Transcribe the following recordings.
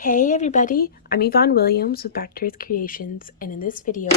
Hey everybody, I'm Yvonne Williams with Back to Earth Creations, and in this video,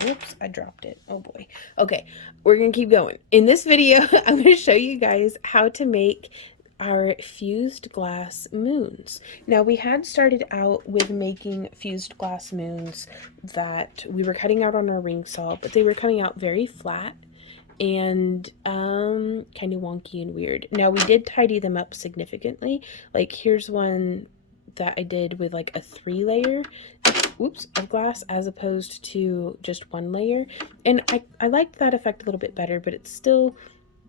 whoops, I dropped it. Oh boy. Okay, we're gonna keep going. In this video, I'm gonna show you guys how to make our fused glass moons. Now, we had started out with making fused glass moons that we were cutting out on our ring saw, but they were coming out very flat and kind of wonky and weird. Now, we did tidy them up significantly. Like, here's one that I did with like a 3-layer of glass as opposed to just 1 layer, and I liked that effect a little bit better, but it's still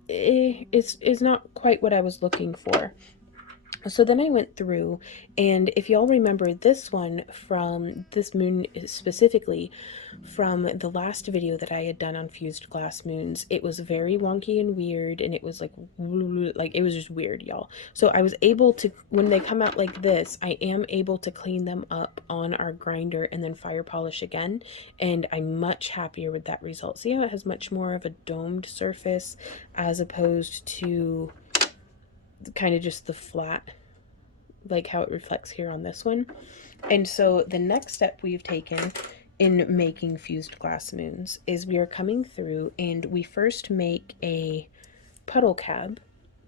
is not quite what I was looking for. So then I went through, and if y'all remember this one from this moon specifically from the last video that I had done on fused glass moons, it was very wonky and weird, and it was like it was just weird, y'all. So I was able to, when they come out like this, I am able to clean them up on our grinder and then fire polish again, and I'm much happier with that result. See how it has much more of a domed surface as opposed to kind of just the flat, like how it reflects here on this one. And so the next step we've taken in making fused glass moons is we are coming through and we first make a puddle cab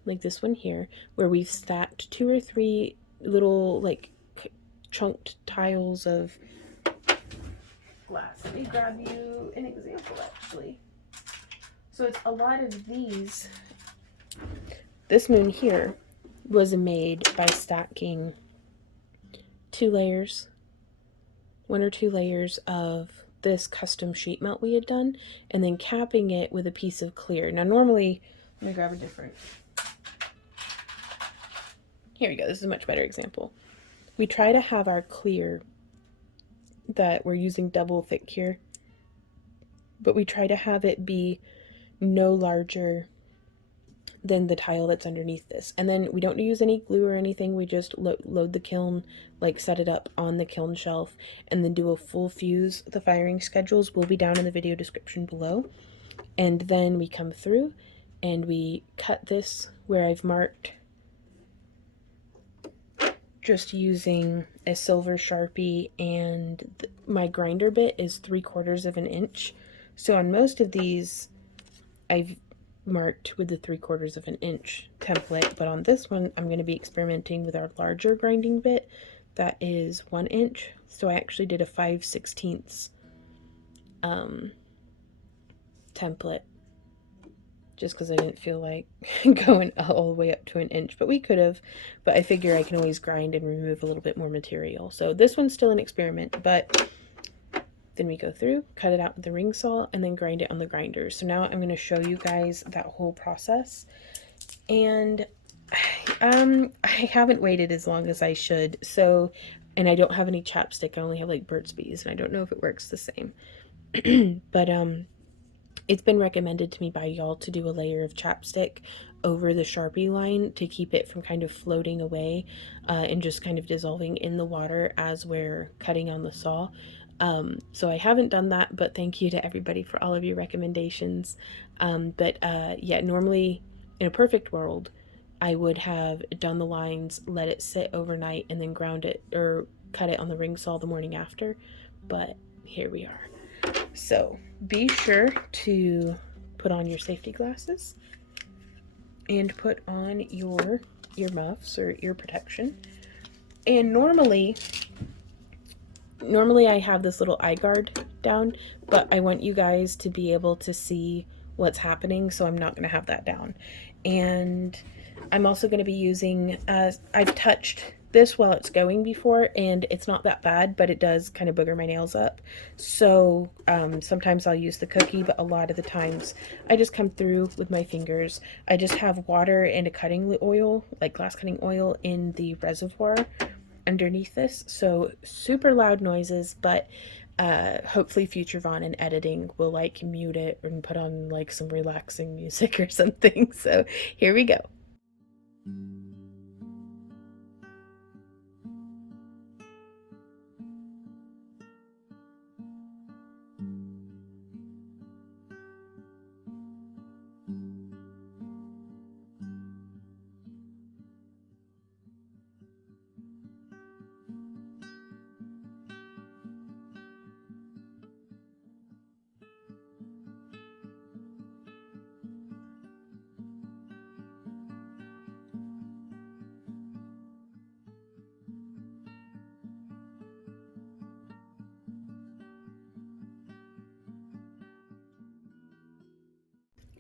like this one here, where we've stacked 2 or 3 little like chunked tiles of glass. Let me grab you an example actually. So it's a lot of these. This moon here was made by stacking 2 layers, 1 or 2 layers of this custom sheet melt we had done, and then capping it with a piece of clear. Now normally, let me grab a different, here we go, this is a much better example. We try to have our clear that we're using double thick here, but we try to have it be no larger than the tile that's underneath this. And then we don't use any glue or anything. We just load the kiln, like set it up on the kiln shelf, and then do a full fuse. The firing schedules will be down in the video description below. And then we come through and we cut this where I've marked just using a silver Sharpie, and my grinder bit is 3/4 of an inch. So on most of these, I've marked with the 3/4 of an inch template, but on this one I'm going to be experimenting with our larger grinding bit that is 1 inch. So I actually did a 5/16 template just because I didn't feel like going all the way up to 1 inch, but we could have, but I figure I can always grind and remove a little bit more material. So this one's still an experiment, but then we go through, cut it out with the ring saw, and then grind it on the grinder. So now I'm going to show you guys that whole process. And I haven't waited as long as I should. So, and I don't have any chapstick. I only have like Burt's Bees, and I don't know if it works the same. But it's been recommended to me by y'all to do a layer of chapstick over the Sharpie line to keep it from kind of floating away and just kind of dissolving in the water as we're cutting on the saw. So I haven't done that, but thank you to everybody for all of your recommendations. Yeah, normally in a perfect world, I would have done the lines, let it sit overnight, and then ground it or cut it on the ring saw the morning after. But here we are. So be sure to put on your safety glasses and put on your earmuffs or ear protection. And normally I have this little eye guard down, but I want you guys to be able to see what's happening, so I'm not going to have that down. And I'm also going to be using, I've touched this while it's going before, and it's not that bad, but it does kind of booger my nails up. So sometimes I'll use the cookie, but a lot of the times I just come through with my fingers. I just have water and a cutting oil, like glass cutting oil, in the reservoir underneath this. So super loud noises, but hopefully future Vaughn in editing will like mute it and put on like some relaxing music or something. So here we go.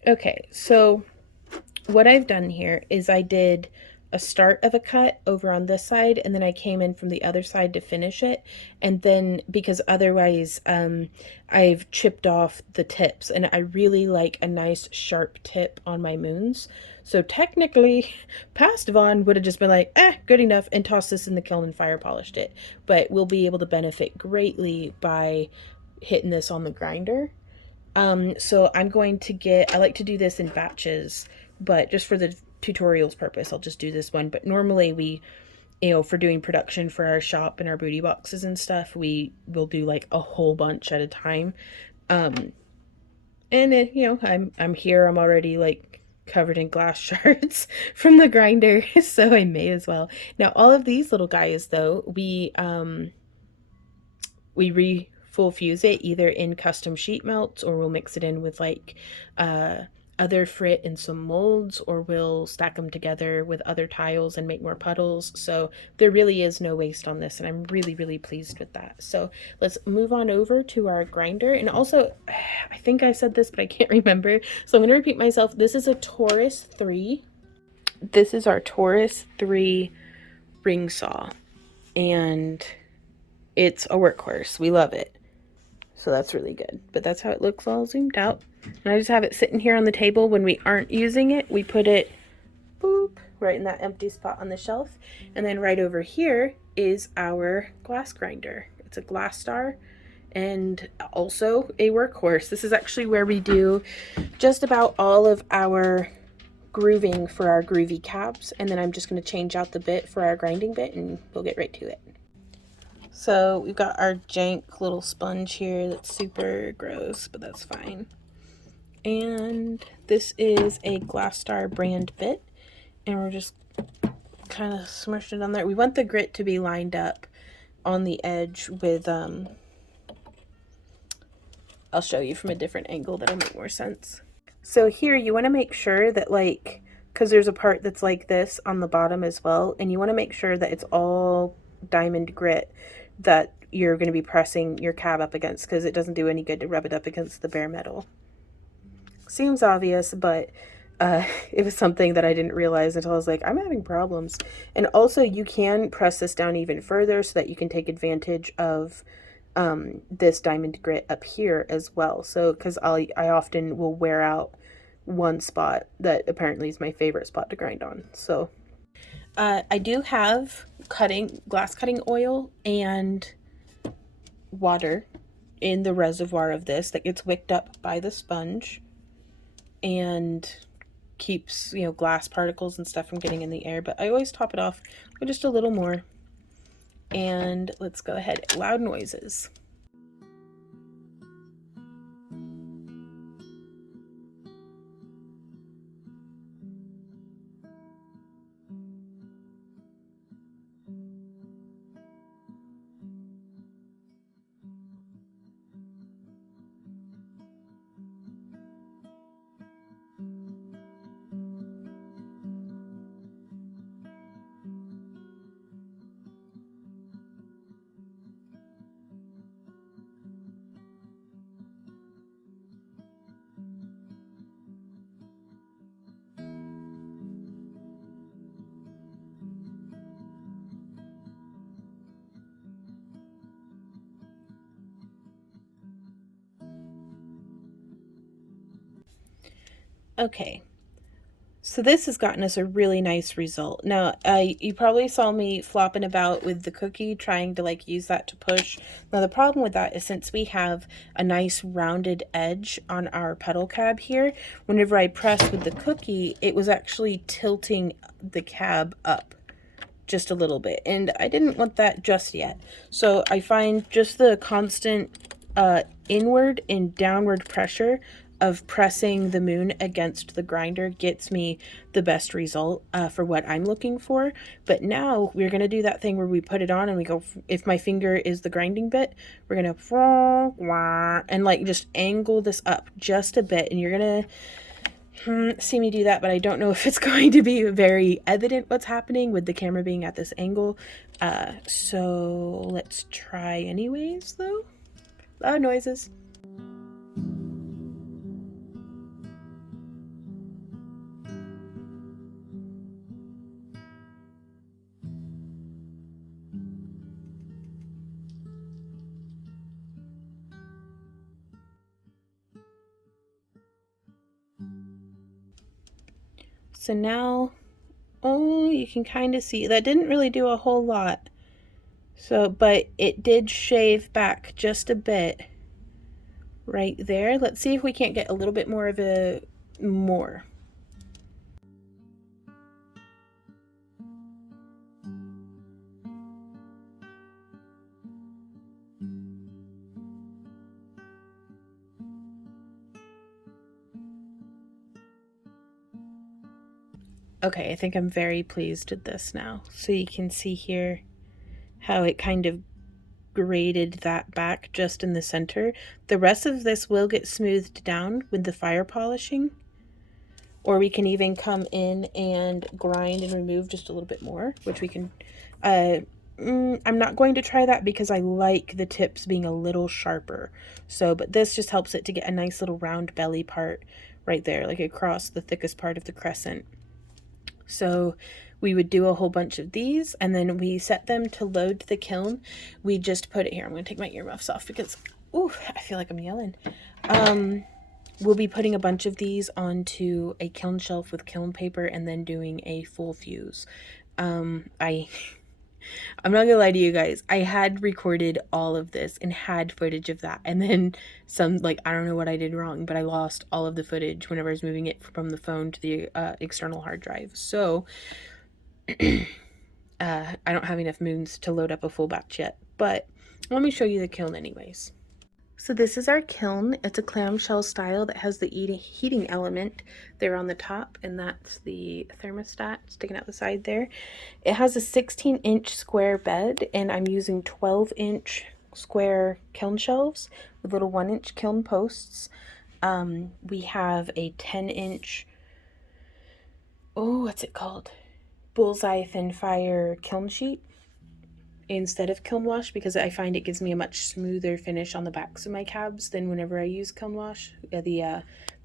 Okay, so what I've done here is I did a start of a cut over on this side, and then I came in from the other side to finish it. And then because otherwise I've chipped off the tips, and I really like a nice sharp tip on my moons. So technically past Vaughn would have just been like, good enough, and tossed this in the kiln and fire polished it. But we'll be able to benefit greatly by hitting this on the grinder. So I'm going to I like to do this in batches, but just for the tutorials purpose, I'll just do this one. But normally we, for doing production for our shop and our booty boxes and stuff, we will do like a whole bunch at a time. And it, I'm here, I'm already like covered in glass shards from the grinder, so I may as well. Now, all of these little guys though, we full fuse it either in custom sheet melts, or we'll mix it in with like other frit and some molds, or we'll stack them together with other tiles and make more puddles. So there really is no waste on this, and I'm really, really pleased with that. So let's move on over to our grinder. And also, I think I said this, but I can't remember. So I'm going to repeat myself. This is a Taurus 3. This is our Taurus 3 ring saw, and it's a workhorse. We love it. So that's really good. But that's how it looks all zoomed out. And I just have it sitting here on the table. When we aren't using it, we put it boop right in that empty spot on the shelf. And then right over here is our glass grinder. It's a Glass Star and also a workhorse. This is actually where we do just about all of our grooving for our groovy cabs. And then I'm just going to change out the bit for our grinding bit, and we'll get right to it. So we've got our jank little sponge here that's super gross, but that's fine. And this is a Glass Star brand bit, and we're just kind of smushed it on there. We want the grit to be lined up on the edge with, I'll show you from a different angle that'll make more sense. So here you want to make sure that, like, because there's a part that's like this on the bottom as well, and you want to make sure that it's all diamond grit that you're going to be pressing your cab up against, because it doesn't do any good to rub it up against the bare metal. Seems obvious, but it was something that I didn't realize until I was like, I'm having problems. And also you can press this down even further so that you can take advantage of this diamond grit up here as well. So because I often will wear out one spot that apparently is my favorite spot to grind on. So I do have glass cutting oil and water in the reservoir of this that gets wicked up by the sponge and keeps, glass particles and stuff from getting in the air. But I always top it off with just a little more. And let's go ahead. Loud noises. Okay, so this has gotten us a really nice result. Now, you probably saw me flopping about with the cookie, trying to like use that to push. Now, the problem with that is since we have a nice rounded edge on our Puddle Cab here, whenever I pressed with the cookie, it was actually tilting the cab up just a little bit. And I didn't want that just yet. So I find just the constant inward and downward pressure of pressing the moon against the grinder gets me the best result for what I'm looking for. But now we're going to do that thing where we put it on and we go, if my finger is the grinding bit, we're going to, and like just angle this up just a bit. And you're going to see me do that, but I don't know if it's going to be very evident what's happening with the camera being at this angle. So let's try anyways, though. Loud noises. So now, oh, you can kind of see that didn't really do a whole lot. So, but it did shave back just a bit right there. Let's see if we can't get a little bit more of a more. Okay, I think I'm very pleased with this now. So you can see here how it kind of graded that back just in the center. The rest of this will get smoothed down with the fire polishing, or we can even come in and grind and remove just a little bit more, which we can. I'm not going to try that because I like the tips being a little sharper. So, but this just helps it to get a nice little round belly part right there, like across the thickest part of the crescent. So we would do a whole bunch of these, and then we set them to load the kiln. We just put it here. I'm going to take my earmuffs off because, ooh, I feel like I'm yelling. We'll be putting a bunch of these onto a kiln shelf with kiln paper and then doing a full fuse. I'm not gonna lie to you guys, I had recorded all of this and had footage of that, and then some, like, I don't know what I did wrong, but I lost all of the footage whenever I was moving it from the phone to the external hard drive. So I don't have enough moons to load up a full batch yet, but let me show you the kiln anyways. So this is our kiln. It's a clamshell style that has the heating element there on the top, and that's the thermostat sticking out the side there. It has a 16-inch square bed, and I'm using 12-inch square kiln shelves with little 1-inch kiln posts. We have a 10-inch, oh, what's it called? Bullseye thin fire kiln sheet instead of kiln wash, because I find it gives me a much smoother finish on the backs of my cabs than whenever I use kiln wash. The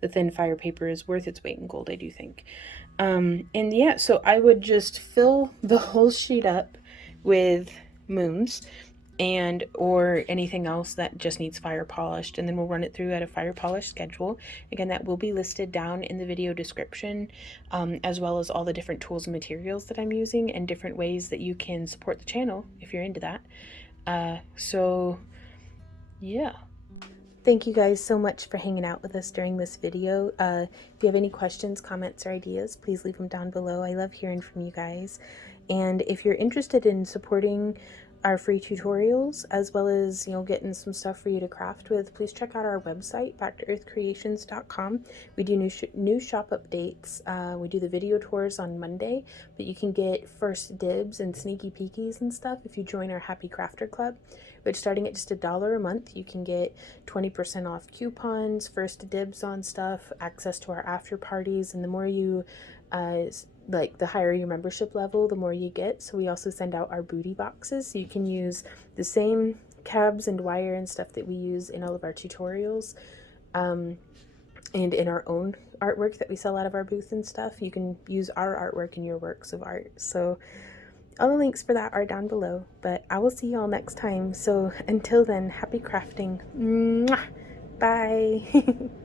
thin fire paper is worth its weight in gold, I do think. And yeah, so I would just fill the whole sheet up with moons and or anything else that just needs fire polished, and then we'll run it through at a fire polish schedule. Again, that will be listed down in the video description, as well as all the different tools and materials that I'm using and different ways that you can support the channel if you're into that. So yeah, thank you guys so much for hanging out with us during this video. If you have any questions, comments, or ideas, please leave them down below. I love hearing from you guys. And if you're interested in supporting our free tutorials, as well as, you know, getting some stuff for you to craft with, please check out our website, backtoearthcreations.com. We do new shop updates. We do the video tours on Monday, but you can get first dibs and sneaky peekies and stuff if you join our Happy Crafter Club, which, starting at just $1 a month, you can get 20% off coupons, first dibs on stuff, access to our after parties, and the more you like, the higher your membership level, the more you get. So we also send out our booty boxes, so you can use the same cabs and wire and stuff that we use in all of our tutorials, and in our own artwork that we sell out of our booth and stuff. You can use our artwork in your works of art. So all the links for that are down below, but I will see you all next time. So until then, happy crafting. Mwah! Bye.